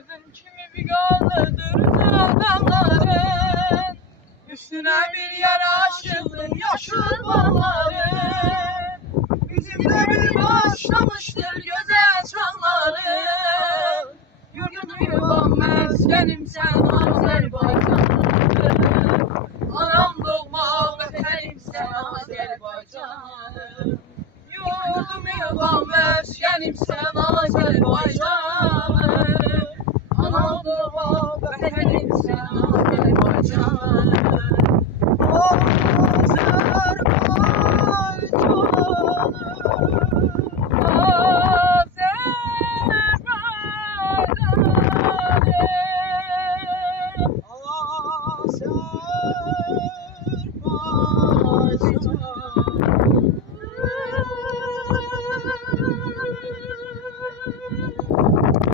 Gözün kimi bigalıdır dağların, üstüne bir yer aşıldım yaşıl bağların. Bizim de bir başlamıştır güzel çağların. Yurdum yuvam meskenim sen Azerbaycanım. Anam doğma vətənim sen Azerbaycanım. Yurdum yuvam meskenim sen Azerbaycanım. Anam doğma vətənim sen Azerbaycanım.